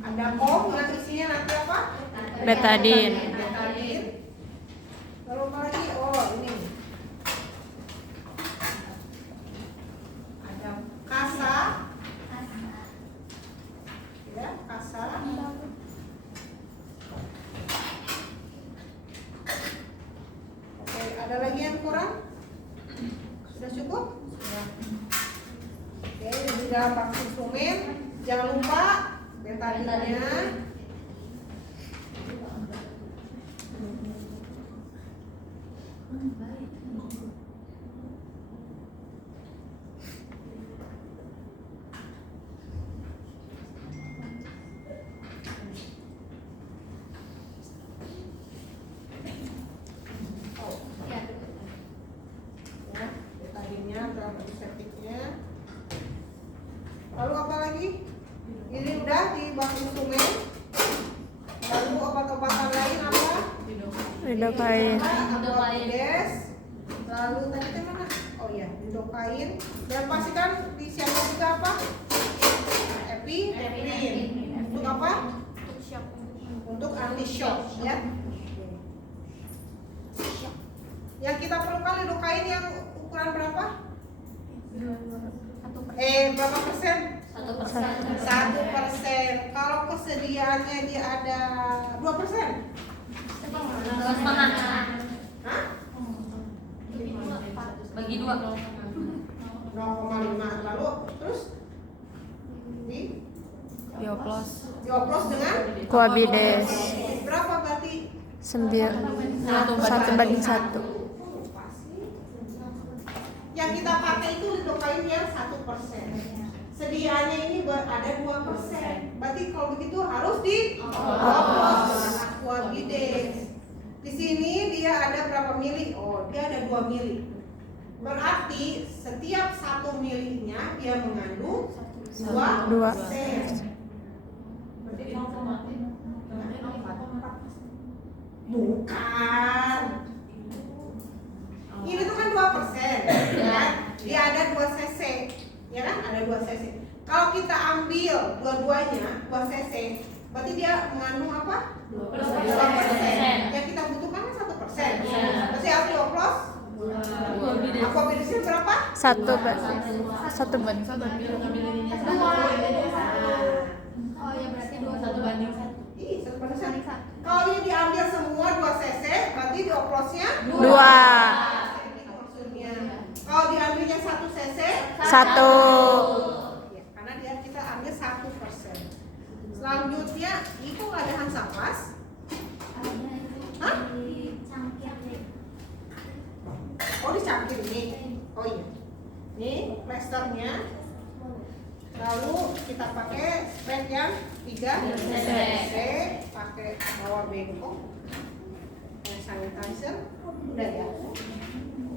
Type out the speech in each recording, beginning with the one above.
Ada kom yang isinya nanti apa? Betadin. Betadin. Lalu apa lagi? Oh ini. Ada kasa. Ya, kasa. Oke, ada lagi yang kurang? Sudah cukup? Oke, ini juga pakai instrumen. Jangan lupa betadinnya. Lalu apa lagi? Ini udah di bak instrumen. Lalu obat-obatan lain apa? Lidocaine. Aquapides. Lalu tadi itu mana? Oh iya, lidocaine. Dan pastikan disiapkan juga apa? Epinefrin. Untuk apa? Untuk anti shock, ya. Yang kita perlukan lidocaine yang ukuran berapa? Berapa persen? 1%. Kalau kesediaannya dia ada 2%? Hah? Bagi 2. 0,5. Lalu terus Dioplos. dioplos dengan Coabides. berapa berarti? 1:1. Yang kita pakai itu lidocaine yang 1%. Sediaannya ini ada 2%. Berarti kalau begitu harus dioplos dengan Aquabides. Di sini dia ada berapa mili? Oh, dia ada 2 mili. Berarti setiap 1 milinya dia mengandung 2%. Bukan. Ini tuh kan 2%, ya. Dia ada 2 cc, ya kan? Ada 2 cc. Kalau kita ambil dua-duanya 2 cc, berarti dia mengandung apa? 2%. Yang kita butuhkan kan 1%. Berarti harus dioplos. Aquabidesnya berapa? 1 banding 1. Oh ya berarti 1:1. Ih, 1%. Kalau ini diambil semua 2 cc, berarti dioplosnya 2. Gitu maksudnya. Kalau diambilnya 1 cc, 1. ya, karena dia kita ambil 1%. Selanjutnya, itu nggak ada Hansaplast? Hah? Oh, dicangkir ini. Oh iya. Ini plasternya. Lalu kita pakai spray yang 3 cc, pakai bawa bengkok, sanitizer, udah ya,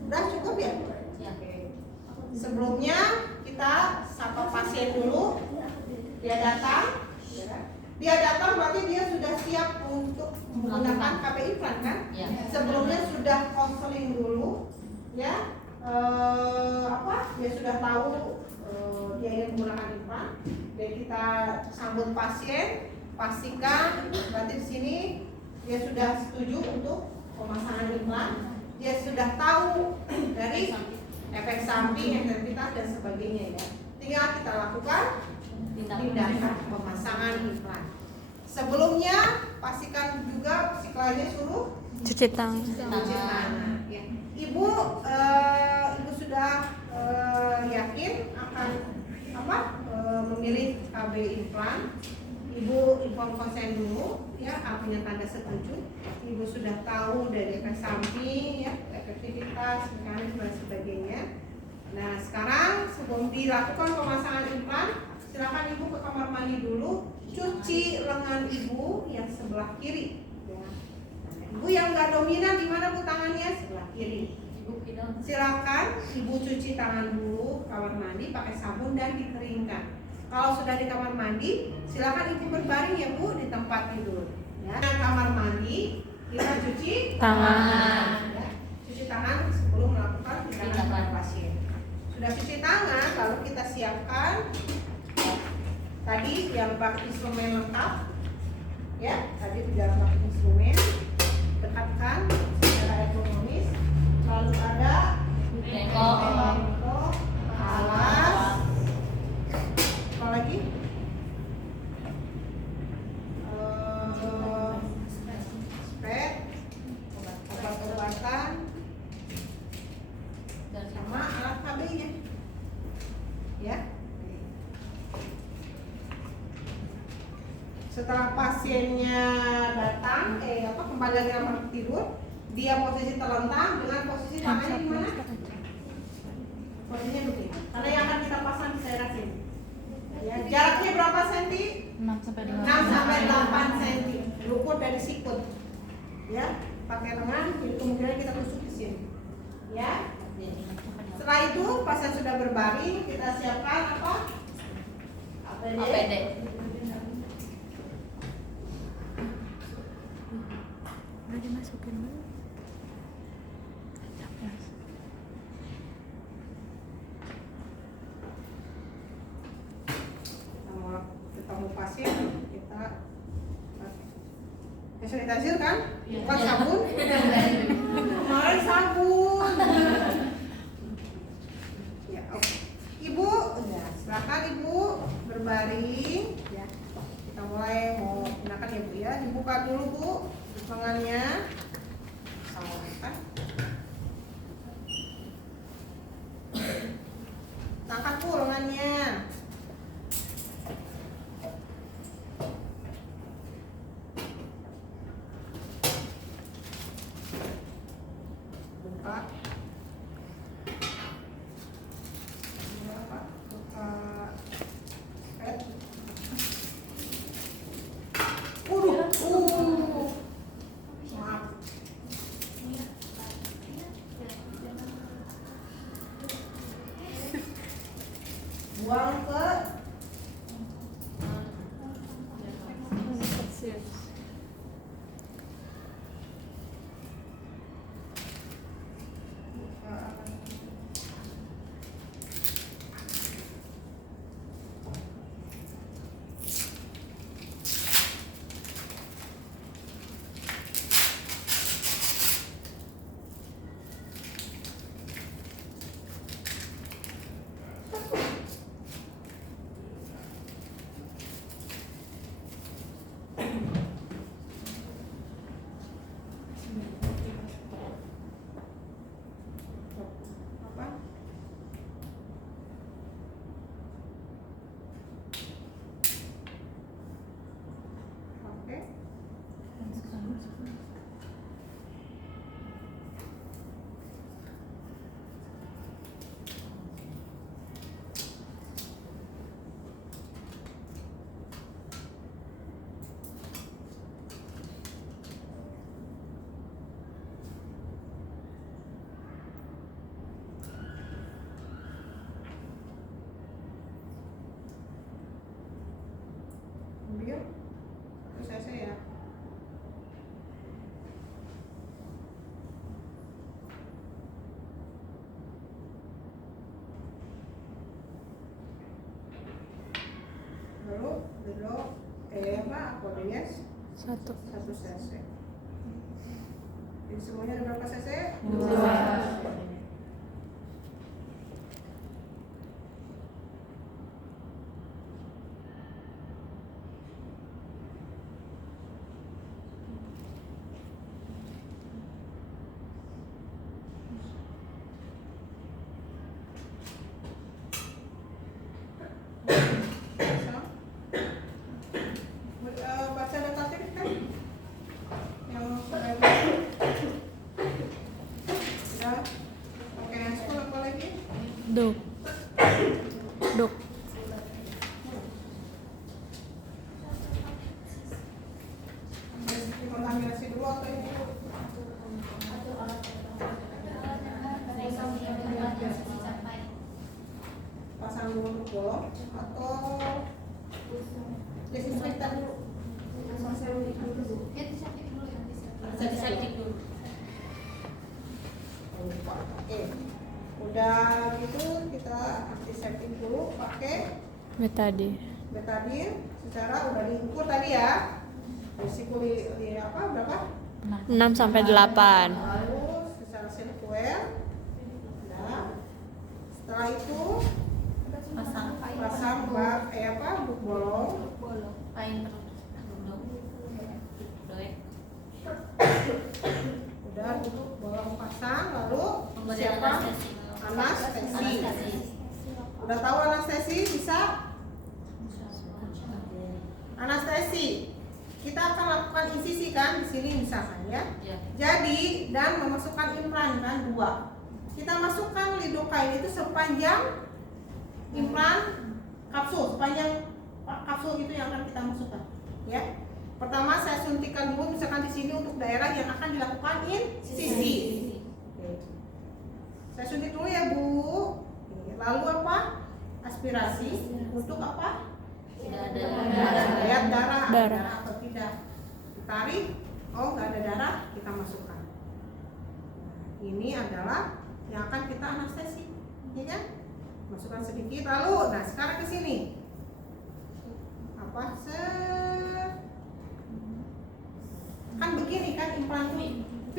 udah cukup ya. Oke. Sebelumnya kita sapa pasien dulu, dia datang berarti dia sudah siap untuk menggunakan KB implan kan? Sebelumnya sudah konseling dulu, ya, dia sudah tahu dia ingin menggunakan implan. Dan kita sambut pasien, pastikan berarti di sini dia sudah setuju untuk pemasangan implan. Dia sudah tahu dari efek samping, efektivitas dan sebagainya ya. Tinggal kita lakukan tindakan pemasangan implan. Sebelumnya pastikan juga si kliennya suruh Cuci tangan. cuci tangan. Ya. Ibu sudah yakin akan memilih KB implan. Ibu inform konsen dulu, ya, punya tanda setuju. Ibu sudah tahu dari efek samping, ya, efektivitas, mekanisme dan sebagainya. Nah, sekarang sebelum dilakukan pemasangan implan, silakan ibu ke kamar mandi dulu, cuci lengan ibu yang sebelah kiri. Ya. Ibu yang nggak dominan di mana bu tangannya? Sebelah kiri. Silakan ibu cuci tangan dulu kamar mandi pakai sabun dan dikeringkan. Kalau sudah di kamar mandi, silakan ibu berbaring ya bu di tempat tidur. Ya. Kamar mandi kita cuci Tangan. Ya. Cuci tangan sebelum melakukan tindakan pasien. Sudah cuci tangan, lalu kita siapkan Tadi yang bak instrumen lengkap, ya. Tadi di dalam bak instrumen dekatkan secara ekonomis. Lalu ada bengkok, alas, apa lagi? Spret, obat-obatan, sama alat KB-nya, ya. Setelah pasiennya datang, kembali lagi kamar tidur, dia posisi terlentang dengan posisi tangannya di mana? Posisinya begini. Karena yang akan kita pasang di daerah sini. Ya, jaraknya berapa senti? 6 sampai 8 senti. Luput dari sikut. Ya, pakai lengan, jadi kemungkinan kita tusuk di sini. Ya. Setelah itu pasien sudah berbaring, kita siapkan apa? APD. Udah dimasukin dulu. Kalau ketemu pasien kita sanitizer kan? Bukan sabun. Kemarin sabun. Ya, oke. Ibu, ya, silakan Ibu berbaring. Ya, kita mulai mau gunakan ya Bu ya. Dibuka dulu Bu lengannya. Samakan. Angkat Bu lengannya. Buka. Buka. Maaf. Buang ke apa? Oke. Ambil. Terus saya ya. Lalu duduk Aquarius 1 cc. Jadi semuanya ada berapa cc? 2. Baca data tip kan? Yang sudah pakai handphone apa lagi? Duk. Duk. Kontaminasi dulu atau ini? Pasang dulu untuk bolong atau desinfektan dulu? Antiseptik dulu. Oke, udah gitu kita antiseptik dulu pakai Betadine. betadin secara udah diukur tadi ya. Risiko apa berapa? 6 sampai 8. Lalu secara sekuel. Nah, setelah itu pasang buk bolong. Pain Udah buk bolong pasang, lalu pemberian siapa? anestesi. Udah tahu anestesi bisa? Anestesi. Kita akan lakukan insisi kan di sini misalkan ya. Ya. Jadi dan memasukkan implan kan 2. Kita masukkan lidocaine itu sepanjang implan kapsul, sepanjang kapsul itu yang akan kita masukkan. Ya. Pertama saya suntikan dulu misalkan di sini untuk daerah yang akan dilakukan insisi. Oke. Saya suntik dulu ya Bu. Lalu apa? Aspirasi untuk apa? Tidak ada Lihat darah, ada Darah. darah atau tidak. Ditarik, oh nggak ada darah, kita masukkan. Ini adalah yang akan kita anestesi, ya kan? Masukkan sedikit, lalu, nah sekarang ke sini. Apa? Kan begini kan implan V.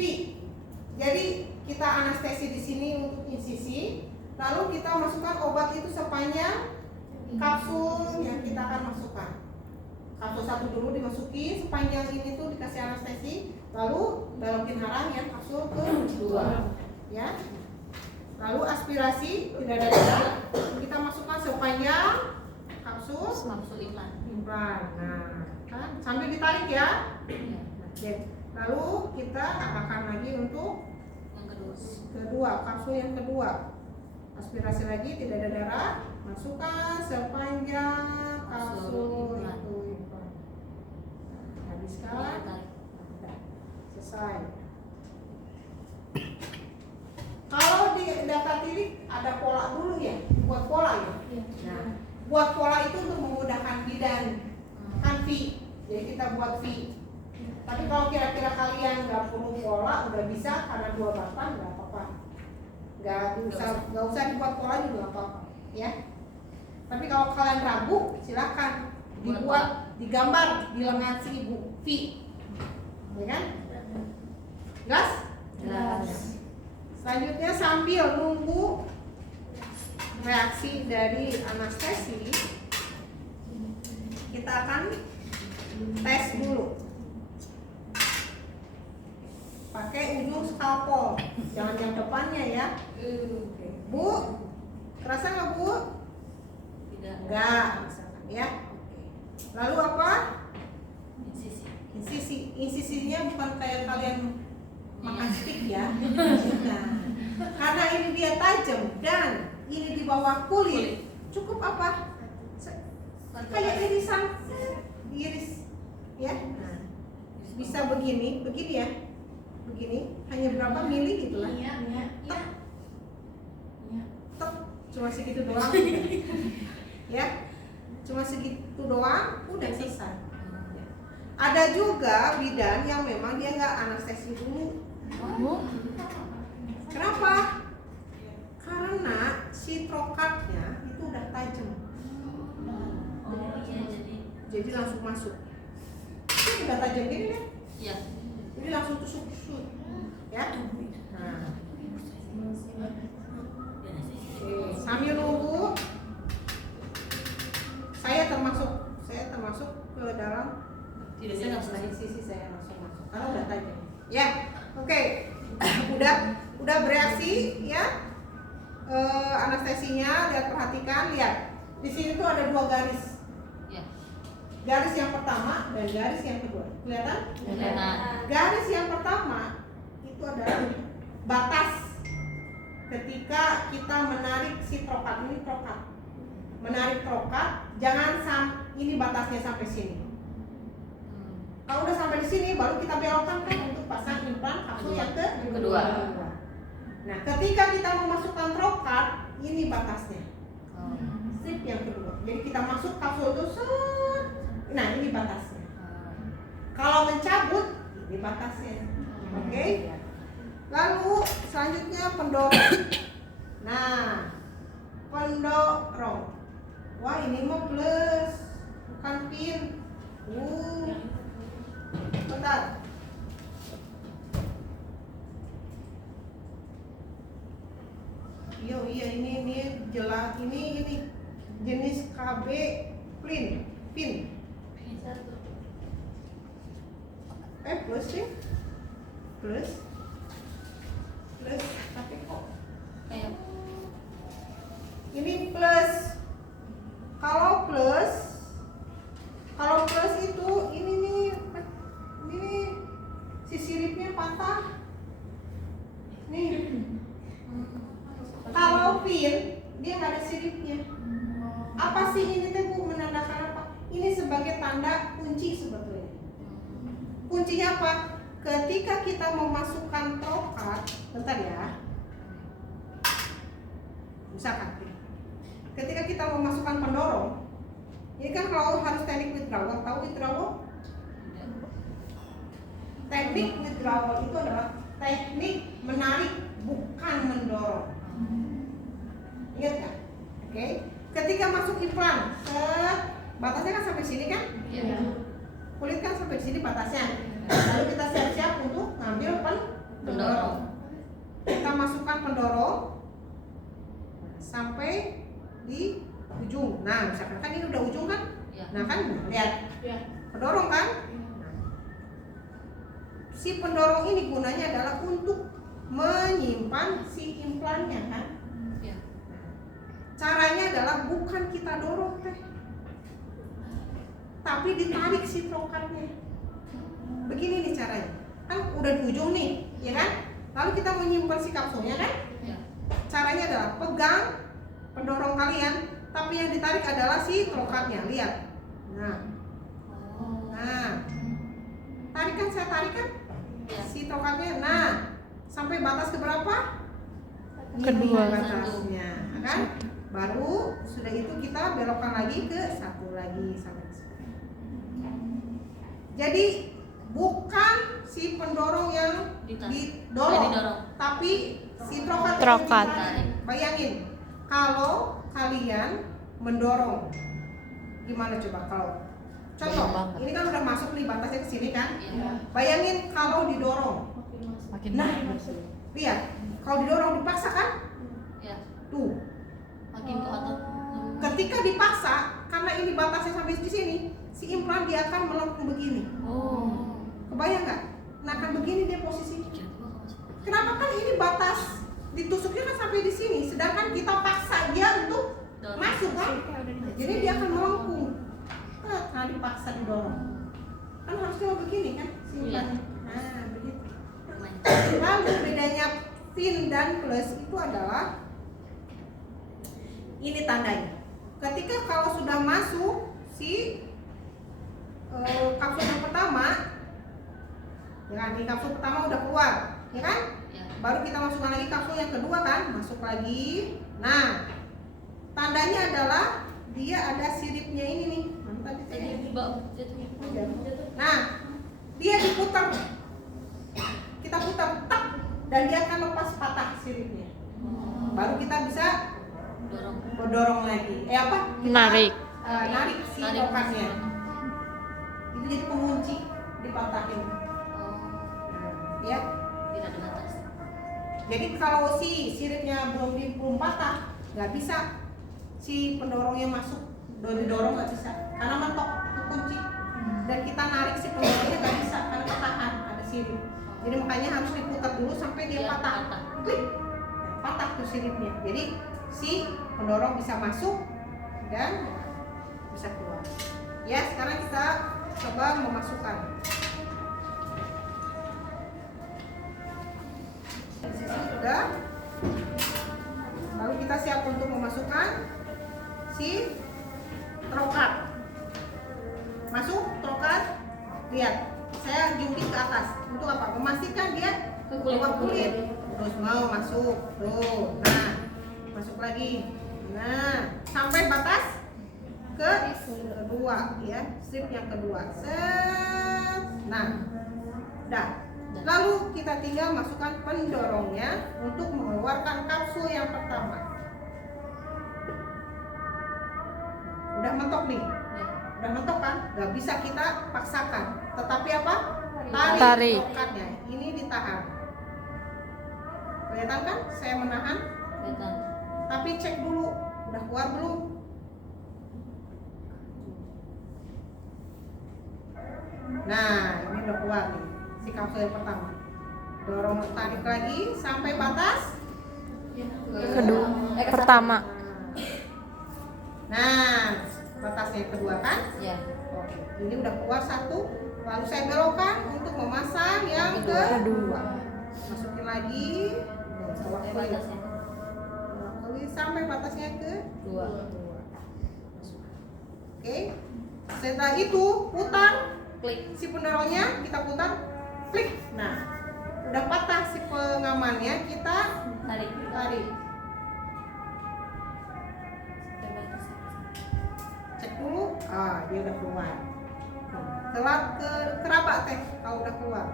Jadi kita anestesi di sini untuk insisi, lalu kita masukkan obat itu sepanjang kapsul yang kita akan masukkan. Kapsul 1 dulu dimasukin, sepanjang ini tuh dikasih anestesi, lalu belokin harang yang kapsul kedua, ya. Lalu aspirasi tidak ada darah, kita masukkan sepanjang kapsul implan. Nah, kan sambil ditarik ya. Oke. Lalu kita arahkan lagi untuk yang kedua, kapsul yang kedua. Aspirasi lagi, tidak ada darah, masukkan sepanjang kapsul itu. Habiskan. Udah, selesai. Kalau di data tilik ada pola dulu ya, buat pola ya. Nah, buat pola itu untuk memudahkan bidan kan V. Jadi kita buat V. Tapi kalau kira-kira kalian nggak perlu pola, udah bisa karena 2 batang nggak apa-apa. Nggak usah dibuat pola juga nggak apa-apa, ya. Tapi kalau kalian ragu, silakan dibuat, digambar di lengan si ibu V, ya kan? Jelas? Selanjutnya sambil nunggu reaksi dari anestesi, kita akan tes dulu. Pakai ujung skalpel, jangan yang depannya ya. Bu, kerasa nggak Bu? tidak Enggak, misalkan ya. Lalu apa? insisi. Insisinya bukan kayak kalian makan stick ya. Nah, karena ini dia tajam dan ini di bawah kulit, cukup apa? Kayak irisan, iris, ya. Nah, bisa begini ya. Begini, hanya berapa mili gitu lah. Tek, cuma segitu doang. Ya, cuma segitu doang, udah selesai. Ada juga bidan yang memang dia nggak anestesi dulu. Kenapa? Karena si trokatnya itu udah tajam, jadi langsung masuk. Ini udah tajam gini deh. Iya. Jadi langsung tusuk, ya. Nah, oke, sambil nunggu, saya termasuk ke dalam. Tidak, saya nggak Selain sisi saya langsung masuk karena udah tajam. Ya, oke. Udah bereaksi ya. Anestesinya, lihat, perhatikan, lihat. Di sini tuh ada 2 garis. Ya. Garis yang pertama dan garis yang kedua. Kelihatan? Kelihatan. Garis yang pertama itu adalah batas ketika kita menarik si trokat. Ini trokat. Menarik trokat, jangan ini batasnya sampai sini. Kalau udah sampai di sini baru kita belokkan kan untuk pasang implan kapsul yang kedua. Nah, ketika kita memasukkan trokat, ini batasnya. Strip yang kedua. Jadi kita masuk kapsul itu set. Nah, ini batasnya. Kalau mencabut, ini batasnya. Oke? Lalu selanjutnya pendorong. Nah, pendorong. Wah, ini mau plus. Kan pin. Bentar. Iya ini jelas ini jenis KB pin. Plus sih. Plus tapi kok Kayak ini plus. Kalau plus itu ini nih si siripnya patah. Nih. Kalau pin dia nggak ada siripnya. Apa sih ini teh Bu, menandakan apa? Ini sebagai tanda kunci sebetulnya. Kuncinya apa? Ketika kita memasukkan trokat, bentar ya. Misalkan ketika kita memasukkan pendorong, ini kan kalau harus teknik withdrawal, tahu withdrawal? Teknik withdrawal itu adalah teknik menarik, bukan mendorong. Ingat kan? Oke. Ketika masuk implan, batasnya kan sampai sini kan? Iya. Kulit kan sampai sini batasnya. Lalu kita siap-siap untuk ngambil pendorong. Kita masukkan pendorong sampai di ujung. Nah, misalkan kan ini udah ujung kan? Iya. Nah kan, lihat. Pendorong kan? Si pendorong ini gunanya adalah untuk menyimpan si implannya kan? Iya. Caranya adalah bukan kita dorong teh, tapi ditarik si trokatnya. Begini nih caranya. Kan udah di ujung nih, ya kan? Lalu kita menyimpan si kapsulnya kan? Iya. Caranya adalah pegang pendorong kalian, tapi yang ditarik adalah si trokatnya. Lihat. Nah, tarik kan, saya tarik kan? Iya. Si trokatnya. Nah, sampai batas keberapa? Kedua. Ini batasnya, kan? Baru sudah itu kita belokkan lagi ke satu lagi sampai ke sini. Jadi bukan si pendorong yang didorong, tapi si trokat. Trokat. Bayangin kalau kalian mendorong, gimana coba kalau contoh ini kan udah masuk nih batasnya ke sini kan? Iya. Bayangin kalau didorong. Nah, lihat kalau didorong dipaksa kan? Iya. Tuh. Makin ke otot. Ketika dipaksa, karena ini batasnya sampai di sini, si implan dia akan melengkung begini. Oh. Kebayang nggak? Nah kan begini dia posisinya. Kenapa kan ini batas ditusuknya kan sampai di sini, sedangkan kita paksa dia untuk masuk kan? Jadi dia akan melengkung. Karena dipaksa didorong. Kan harusnya begini kan? Si implannya. Nah begitu. Lalu bedanya pin dan plus itu adalah ini tandanya. Ketika kalau sudah masuk si kapsul yang pertama, ya kan, di kapsul pertama udah keluar, ya kan? Ya. Baru kita masukkan lagi kapsul yang kedua kan, masuk lagi. Nah, tandanya adalah dia ada siripnya ini nih. Mantap itu. Nah, dia diputar. Kita putar, tak, dan dia akan lepas patah siripnya. Baru kita bisa dorong lagi. Kita Narik. narik si trokatnya. Itu jadi pengunci, dipatahin. Ya. Tidak ada batas. Jadi kalau si siripnya belum patah, nggak bisa si pendorongnya masuk. Didorong nggak bisa, karena mentok itu kunci. Dan kita narik si pendorongnya nggak bisa karena ketahan ada sirip. Jadi makanya harus diputar dulu sampai dia patah. Klik, patah tuh siripnya. Jadi si pendorong bisa masuk dan bisa keluar. Ya, sekarang kita coba memasukkan. Sudah. Lalu kita siap untuk memasukkan si trokat. Masuk trokat. Lihat, saya jungkir ke atas. Untuk apa? Memastikan dia keluar kulit. Terus mau masuk. Tuh. Nah, masuk lagi. Nah, sampai batas kedua ya, strip yang kedua. Set. Nah, dah. Lalu kita tinggal masukkan pendorongnya untuk mengeluarkan kapsul yang pertama. Udah mentok nih. Udah mentok kan? Gak bisa kita paksakan. Tetapi apa? Tarik. Rokatnya. Ini ditahan. Kelihatan kan? Saya menahan. Kelihatan. Tapi cek dulu, udah keluar belum? Nah, ini udah keluar nih. Si kapsul yang pertama. Dorong, tarik lagi sampai batas Kedua. Pertama. Nah, batasnya yang kedua kan? Ya. Oke, ini udah keluar satu. Lalu saya belokkan untuk memasang yang kedua. Masukin lagi. Bawa Sampai kulit. batasnya. Bawa kulit sampai batasnya Dua. Oke. Setelah itu putar Klik. si pendorongnya, kita putar, klik. Nah, udah patah si pengamannya, kita Tarik. tarik. Sampai batasnya. Cek dulu, dia udah keluar. Kelap ke keraba teh, kalau udah keluar.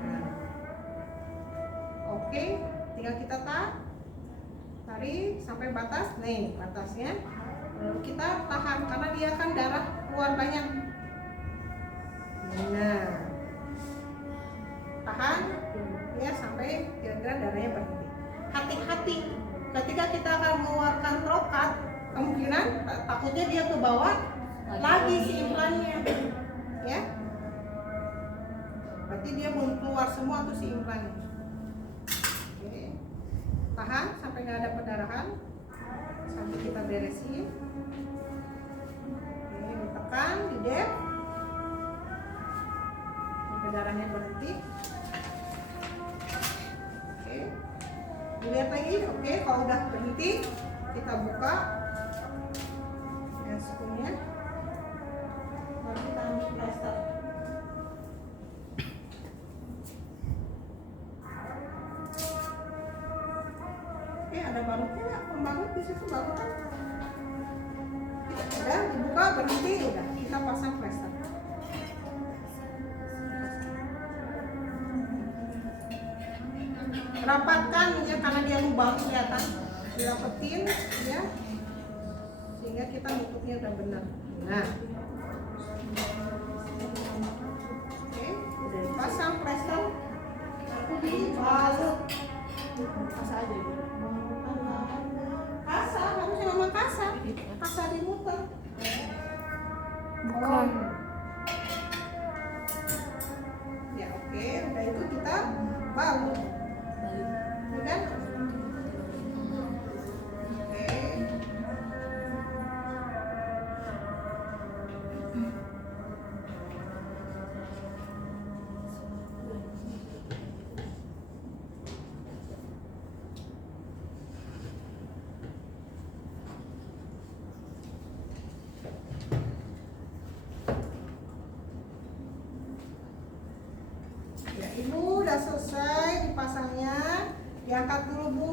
Nah. Oke, tinggal kita tarik sampai batas. Nih batasnya. Lalu kita tahan karena dia kan darah keluar banyak. Nah, tahan ya sampai kira-kira darahnya berhenti. Hati-hati ketika kita akan mengeluarkan trokat, kemungkinan takutnya dia ke bawah lagi si implannya, ya. Berarti dia belum keluar semua tuh si implannya. Oke, tahan sampai nggak ada pendarahan, sampai kita beresin. Oke, ditekan, didep, sampai darahnya berhenti. Oke, dilihat lagi. Oke, kalau udah berhenti, kita buka ya spoolnya. Lalu kita ambil plester. Oke, ada balutnya nggak? Pembalut di situ balut kan? Udah dibuka, berhenti, udah kita pasang plester. Rapatkan ya karena dia lubang kelihatan, dirapetin ya, sehingga kita nutupnya udah benar. Nah, oke, udah dipasang plester, lalu dibalut. Kasa aja ibu. Kasa, harusnya memang kasa. Kasa dimuter. Bukan. Ya oke, udah itu kita balut. Ya kan? Oke. Ya, ibu udah selesai dipasangnya, diangkat dulu bu.